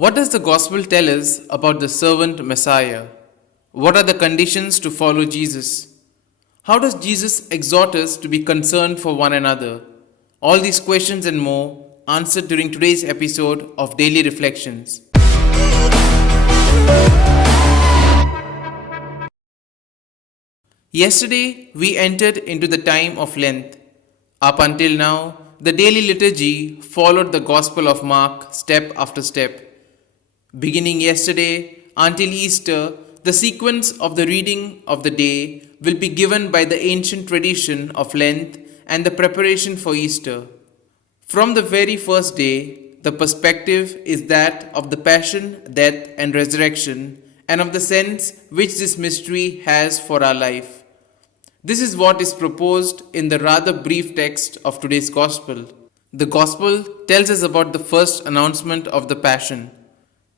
What does the gospel tell us about the servant Messiah? What are the conditions to follow Jesus? How does Jesus exhort us to be concerned for one another? All these questions and more answered during today's episode of Daily Reflections. Yesterday, we entered into the time of Lent. Up until now, the daily liturgy followed the Gospel of Mark step after step. Beginning yesterday until Easter, the sequence of the reading of the day will be given by the ancient tradition of Lent and the preparation for Easter. From the very first day, the perspective is that of the passion, death, and resurrection, and of the sense which this mystery has for our life. This is what is proposed in the rather brief text of today's Gospel. The Gospel tells us about the first announcement of the Passion.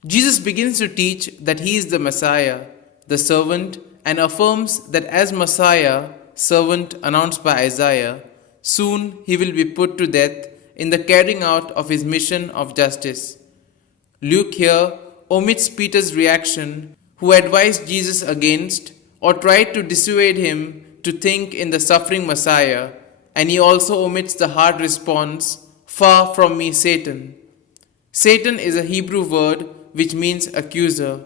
Jesus begins to teach that he is the Messiah, the servant, and affirms that as Messiah, servant announced by Isaiah, soon he will be put to death in the carrying out of his mission of justice. Luke here omits Peter's reaction, who advised Jesus against or tried to dissuade him to think in the suffering Messiah, and he also omits the hard response, "Far from me, Satan." Satan is a Hebrew word which means accuser,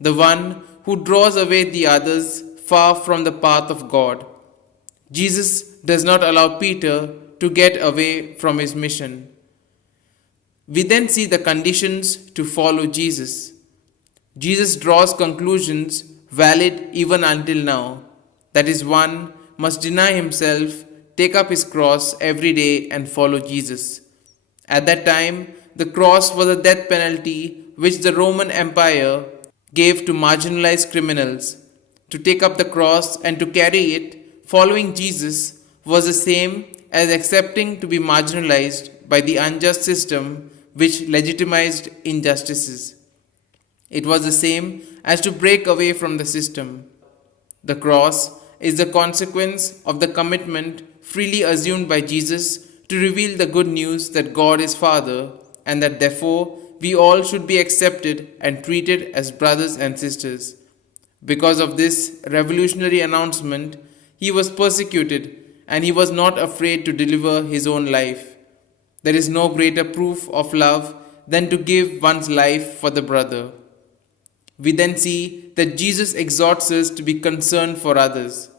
the one who draws away the others far from the path of God. Jesus does not allow Peter to get away from his mission. We then see the conditions to follow Jesus. Jesus draws conclusions valid even until now. That is, one must deny himself, take up his cross every day, and follow Jesus. At that time, the cross was a death penalty which the Roman Empire gave to marginalized criminals. To take up the cross and to carry it, following Jesus, was the same as accepting to be marginalized by the unjust system which legitimized injustices. It was the same as to break away from the system. The cross is the consequence of the commitment freely assumed by Jesus to reveal the good news that God is Father, and that therefore we all should be accepted and treated as brothers and sisters. Because of this revolutionary announcement, he was persecuted, and he was not afraid to deliver his own life. There is no greater proof of love than to give one's life for the brother. We then see that Jesus exhorts us to be concerned for others.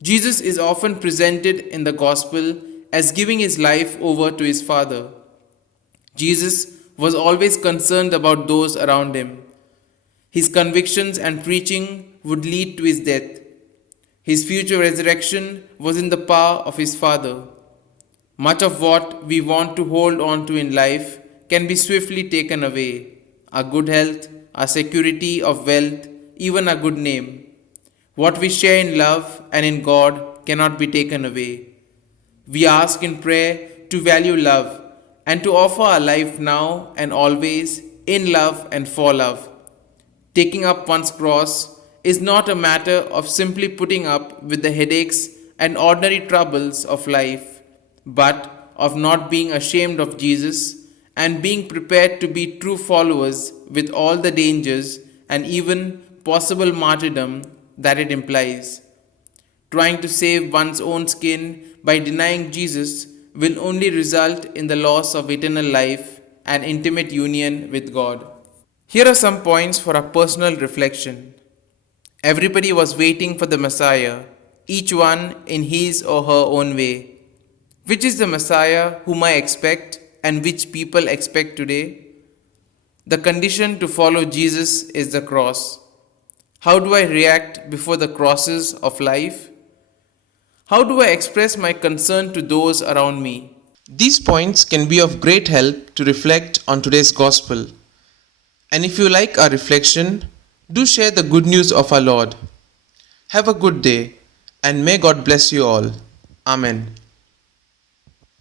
Jesus is often presented in the Gospel as giving his life over to his Father. Jesus was always concerned about those around him. His convictions and preaching would lead to his death. His future resurrection was in the power of his Father. Much of what we want to hold on to in life can be swiftly taken away: our good health, our security of wealth, even our good name. What we share in love and in God cannot be taken away. We ask in prayer to value love and to offer our life now and always in love and for love. Taking up one's cross is not a matter of simply putting up with the headaches and ordinary troubles of life, but of not being ashamed of Jesus and being prepared to be true followers with all the dangers and even possible martyrdom that it implies. Trying to save one's own skin by denying Jesus will only result in the loss of eternal life and intimate union with God. Here are some points for our personal reflection. Everybody was waiting for the Messiah, each one in his or her own way. Which is the Messiah whom I expect and which people expect today? The condition to follow Jesus is the cross. How do I react before the crosses of life? How do I express my concern to those around me? These points can be of great help to reflect on today's Gospel. And if you like our reflection, do share the good news of our Lord. Have a good day, and may God bless you all. Amen.